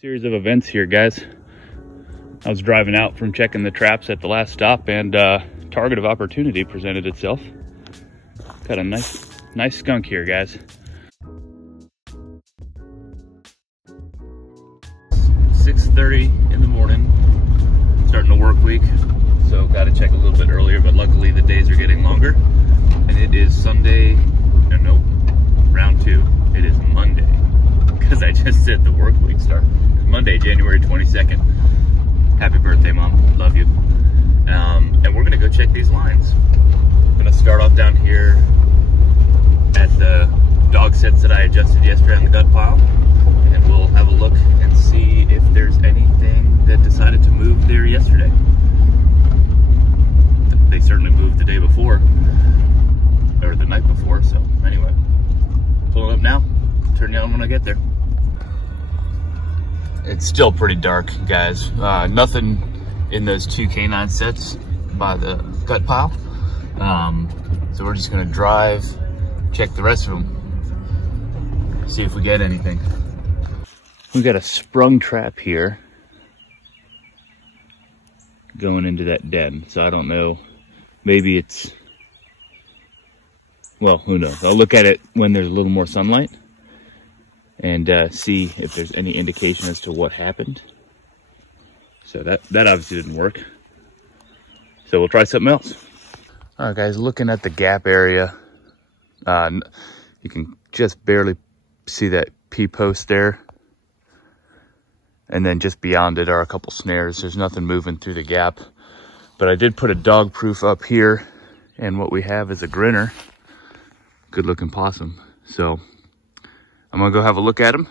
Series of events here, guys. I was driving out from checking the traps at the last stop, and target of opportunity presented itself. Got a nice skunk here, guys. 6:30 in the morning, starting the work week, so got to check a little bit earlier, but luckily the days are getting longer, and it is Sunday. No, round 2. It is Monday, because I just said the work week start. Monday, January 22nd. Happy birthday, Mom. Love you. And we're gonna go check these lines. I'm gonna start off down here at the dog sets that I adjusted yesterday on the gut pile, and we'll have a look and see if there's anything that decided to move there yesterday. They certainly moved the day before, or the night before, so anyway. Pulling up now, turn you on when I get there. It's still pretty dark, guys. Nothing in those 2 canine sets by the gut pile. So we're just gonna drive, check the rest of them, see if we get anything. We got a sprung trap here going into that den. So I don't know, maybe it's, well, who knows? I'll look at it when there's a little more sunlight and see if there's any indication as to what happened. So that obviously didn't work. So we'll try something else. All right, guys, looking at the gap area, you can just barely see that P-post there. And then just beyond it are a couple snares. There's nothing moving through the gap. But I did put a dog proof up here, and what we have is a grinner. Good looking possum. So I'm gonna go have a look at him.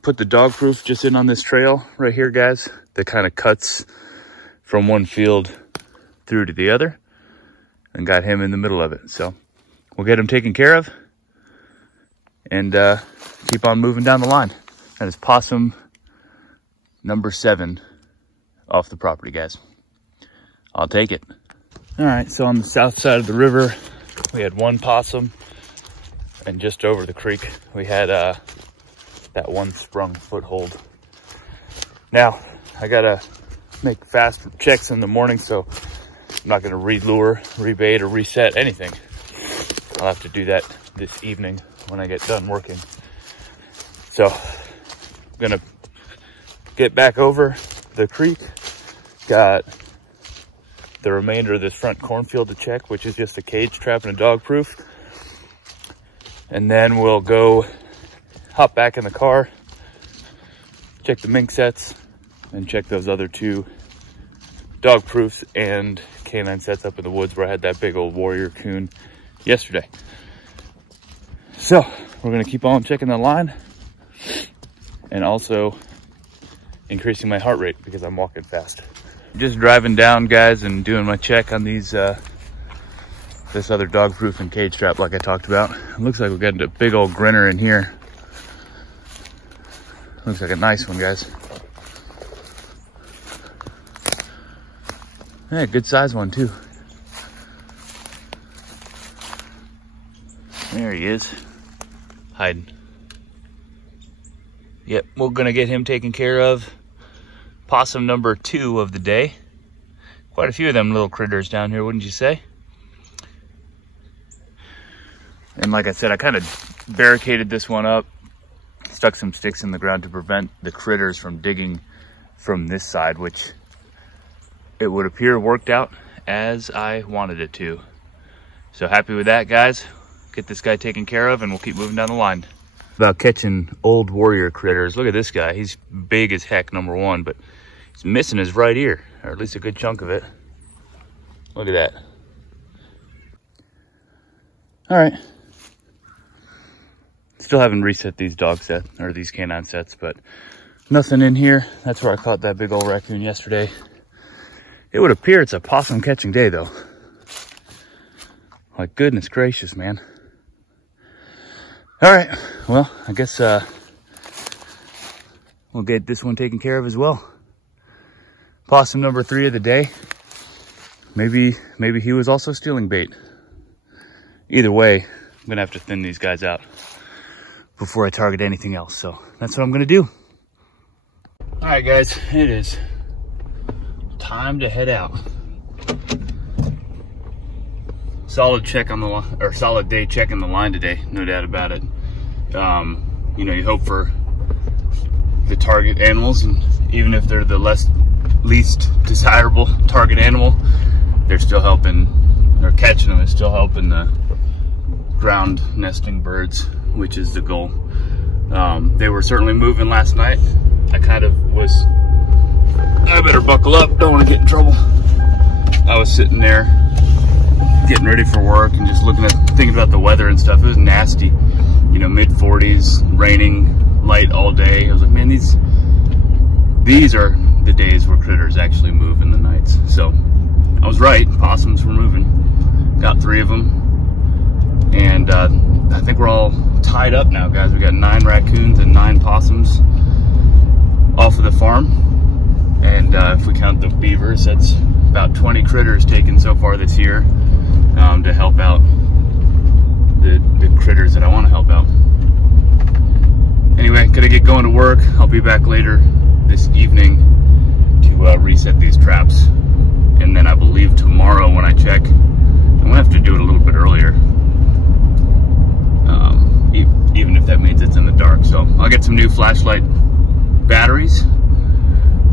Put the dog proof just in on this trail right here, guys, that kind of cuts from one field through to the other, and got him in the middle of it. So we'll get him taken care of and keep on moving down the line. That is possum number 7 off the property, guys. I'll take it. All right, so on the south side of the river, we had 1 possum. And just over the creek, we had that 1 sprung foothold. Now, I gotta make fast checks in the morning, so I'm not gonna re-lure, rebait, or reset anything. I'll have to do that this evening when I get done working. So, I'm gonna get back over the creek. Got the remainder of this front cornfield to check, which is just a cage trap and a dog proof. And then we'll go hop back in the car, check the mink sets, and check those other 2 dog proofs and canine sets up in the woods where I had that big old warrior coon yesterday. So we're gonna keep on checking the line and also increasing my heart rate because I'm walking fast. Just driving down, guys, and doing my check on these this other dog proof and cage trap like I talked about. It looks like we're getting a big old grinner in here. Looks like a nice one, guys. Yeah, good size one too. There he is, hiding. Yep, we're gonna get him taken care of. Possum number 2 of the day. Quite a few of them little critters down here, wouldn't you say? And like I said, I kind of barricaded this one up, stuck some sticks in the ground to prevent the critters from digging from this side, which it would appear worked out as I wanted it to. So happy with that, guys. Get this guy taken care of and we'll keep moving down the line. About catching old warrior critters. Look at this guy. He's big as heck, number 1, but he's missing his right ear, or at least a good chunk of it. Look at that. All right. Still haven't reset these dog sets, or these canine sets, but nothing in here. That's where I caught that big old raccoon yesterday. It would appear it's a possum catching day, though. Like, goodness gracious, man. All right, well, I guess we'll get this one taken care of as well. Possum number 3 of the day. Maybe he was also stealing bait. Either way, I'm gonna have to thin these guys out before I target anything else. So that's what I'm gonna do. All right, guys, it is time to head out. Solid check on the line, or solid day checking the line today, no doubt about it. You know, you hope for the target animals, and even if they're the least desirable target animal, they're still helping, or catching them is still helping the ground nesting birds, which is the goal. They were certainly moving last night. I kind of was, I better buckle up, don't want to get in trouble. I was sitting there getting ready for work and just thinking about the weather and stuff. It was nasty, you know, mid 40s, raining, light all day. I was like, man, these are the days where critters actually move in the nights. So I was right, possums were moving. Got 3 of them, and I think we're all tied up now, guys. We got 9 raccoons and 9 possums off of the farm, and if we count the beavers, that's about 20 critters taken so far this year, to help out the critters that I want to help out. Anyway, gotta get going to work. I'll be back later this evening to reset these traps, and then I believe tomorrow when I check, I'm gonna have to do it a little bit earlier, even if that means it's in the dark. So I'll get some new flashlight batteries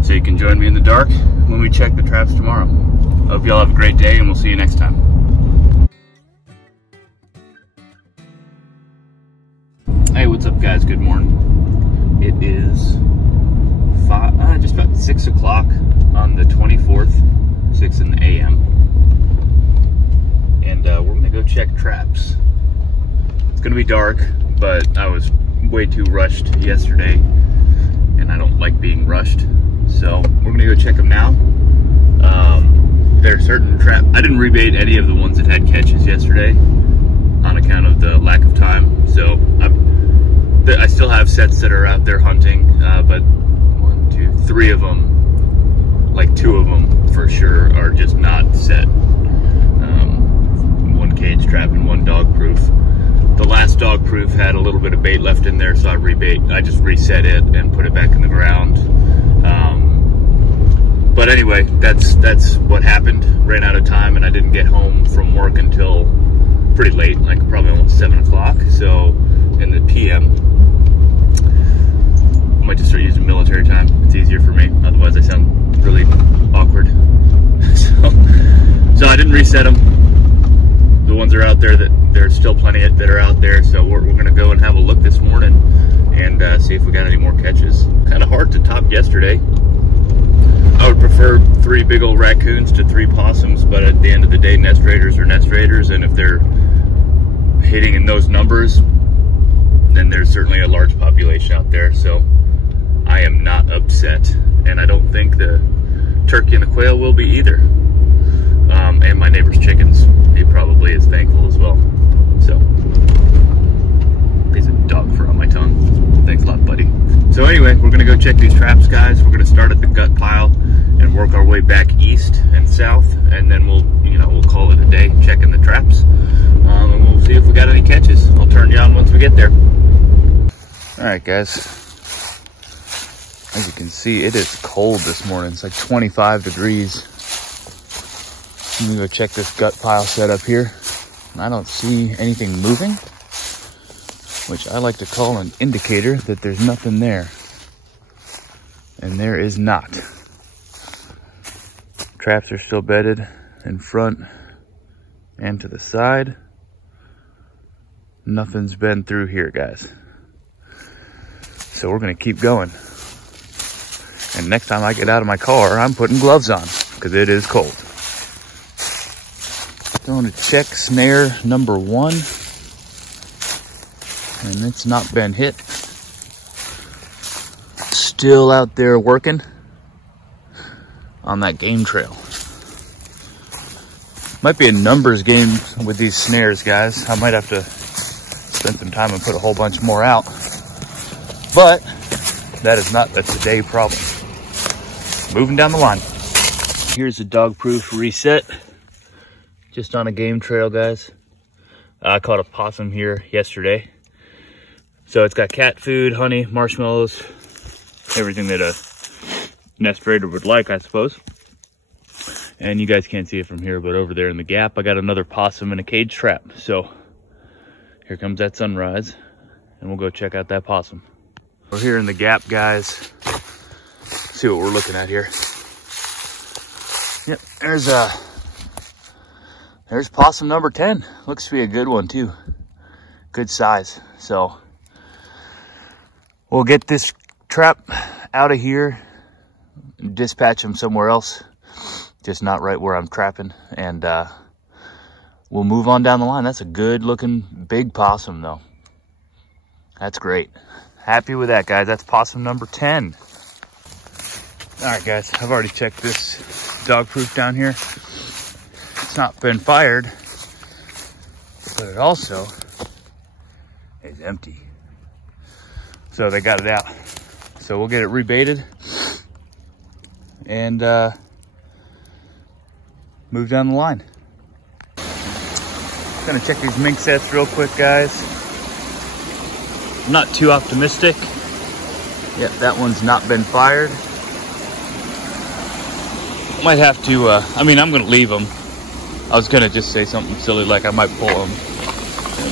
so you can join me in the dark when we check the traps tomorrow. Hope y'all have a great day, and we'll see you next time. Hey, what's up, guys? Good morning. It is just about 6 o'clock on the 24th, 6 in the a.m. And we're gonna go check traps. It's gonna be dark, but I was way too rushed yesterday, and I don't like being rushed. So we're gonna go check them now. There are certain traps. I didn't rebait any of the ones that had catches yesterday on account of the lack of time. So I still have sets that are out there hunting, but 1, 2, 3 of them, like 2 of them for sure, are just not set. 1 cage trap and 1 dog proof. The last dog proof had a little bit of bait left in there, so I just reset it and put it back in the ground. But anyway, that's what happened. Ran out of time, and I didn't get home from work until pretty late, like probably almost 7 o'clock. So in the PM, I might just start using military time. It's easier for me. Otherwise, I sound really awkward. So I didn't reset them. The ones are out there, that there's still plenty that are out there. So we're gonna go and have a look this morning and see if we got any more catches. Kind of hard to top yesterday. I would prefer 3 big old raccoons to 3 possums, but at the end of the day, nest raiders are nest raiders, and if they're hitting in those numbers, then there's certainly a large population out there. So I am not upset, and I don't think the turkey and the quail will be either. And my neighbor's chickens, he probably is thankful as well. So, piece of dog fur on my tongue. Thanks a lot, buddy. So anyway, we're gonna go check these traps, guys. We're gonna start at the gut pile and work our way back east and south, and then we'll call it a day checking the traps, and we'll see if we got any catches. I'll turn you on once we get there. All right, guys. As you can see, it is cold this morning. It's like 25 degrees. I'm gonna go check this gut pile set up here. I don't see anything moving, which I like to call an indicator that there's nothing there. And there is not. Traps are still bedded in front and to the side. Nothing's been through here, guys. So we're gonna keep going. And next time I get out of my car, I'm putting gloves on because it is cold. Going to check snare number 1. And it's not been hit. Still out there working on that game trail. Might be a numbers game with these snares, guys. I might have to spend some time and put a whole bunch more out. But that is not a today problem. Moving down the line. Here's a dog proof reset. Just on a game trail, guys. I caught a possum here yesterday. So it's got cat food, honey, marshmallows, everything that a nest raider would like, I suppose. And you guys can't see it from here, but over there in the gap, I got another possum in a cage trap. So here comes that sunrise, and we'll go check out that possum. We're here in the gap, guys. Let's see what we're looking at here. Yep, there's possum number 10. Looks to be a good one too. Good size. So we'll get this trap out of here, dispatch them somewhere else, just not right where I'm trapping, and we'll move on down the line. That's a good looking big possum though. That's great. Happy with that, guys. That's possum number 10. All right, guys, I've already checked this dog proof down here. It's not been fired, but it also is empty. So they got it out. So we'll get it rebaited and move down the line. Gonna check these mink sets real quick, guys. I'm not too optimistic. Yep, that one's not been fired. Might have to, I mean, I'm gonna leave them. I was gonna just say something silly like I might pull them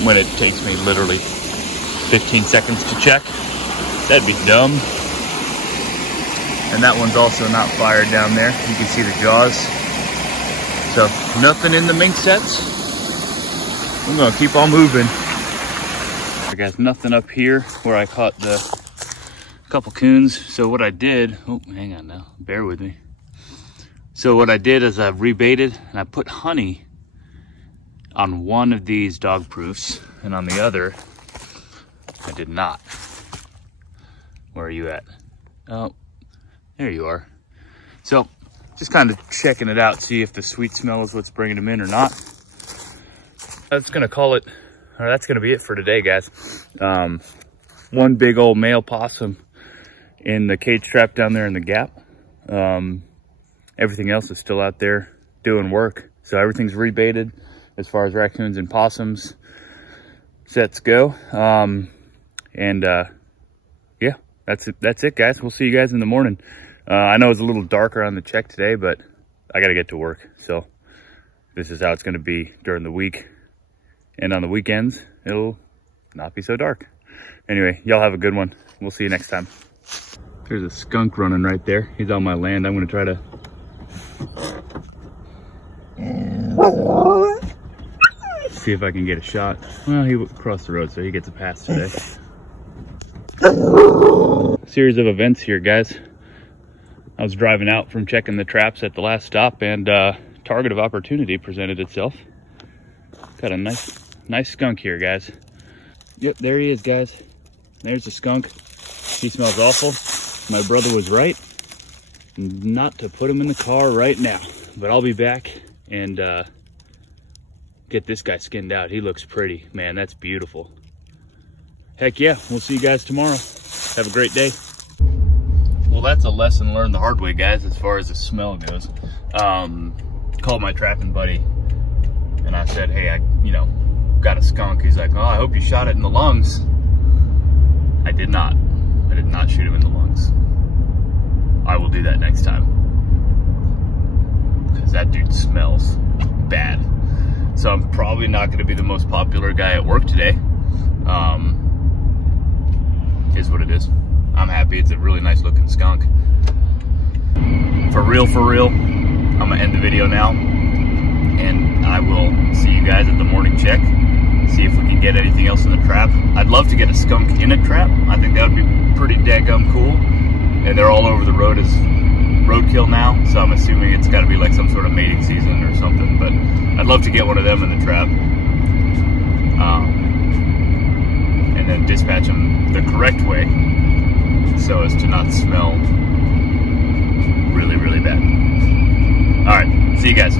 when it takes me literally 15 seconds to check. That'd be dumb. And that one's also not fired down there. You can see the jaws. So nothing in the mink sets. I'm gonna keep on moving. I got nothing up here where I caught the couple coons. So what I did, oh, hang on now, bear with me. So what I did is I rebaited and I put honey on one of these dog proofs, and on the other, I did not. Where are you at? Oh, there you are. So just kind of checking it out, see if the sweet smell is what's bringing them in or not. That's gonna call it, or that's gonna be it for today, guys. One big old male possum in the cage trap down there in the gap. Everything else is still out there doing work. So everything's rebaited as far as raccoons and possums sets go. Yeah, that's it, guys. We'll see you guys in the morning. I know it's a little darker on the check today, but I gotta get to work. So this is how it's gonna be during the week. And on the weekends, it'll not be so dark. Anyway, y'all have a good one. We'll see you next time. There's a skunk running right there. He's on my land. I'm gonna try to see if I can get a shot. Well, he crossed the road, so he gets a pass today. Series of events here, guys. I was driving out from checking the traps at the last stop, and target of opportunity presented itself. Got a nice skunk here, guys. Yep, there he is, guys. There's the skunk. He smells awful. My brother was right not to put him in the car right now, but I'll be back and get this guy skinned out. He looks pretty, man. That's beautiful. Heck yeah, we'll see you guys tomorrow. Have a great day. Well, that's a lesson learned the hard way, guys, as far as the smell goes. Called my trapping buddy and I said, hey, I got a skunk. He's like, oh, I hope you shot it in the lungs. I did not. I did not shoot him in the lungs. I will do that next time, because that dude smells bad. So I'm probably not going to be the most popular guy at work today. Is what it is. I'm happy. It's a really nice looking skunk. For real, I'm going to end the video now, and I will see you guys at the morning check. See if we can get anything else in the trap. I'd love to get a skunk in a trap. I think that would be pretty daggum cool. And they're all over the road as roadkill now, so I'm assuming it's got to be like some sort of mating season or something. But I'd love to get one of them in the trap, and then dispatch them the correct way so as to not smell really, really bad. All right, see you guys.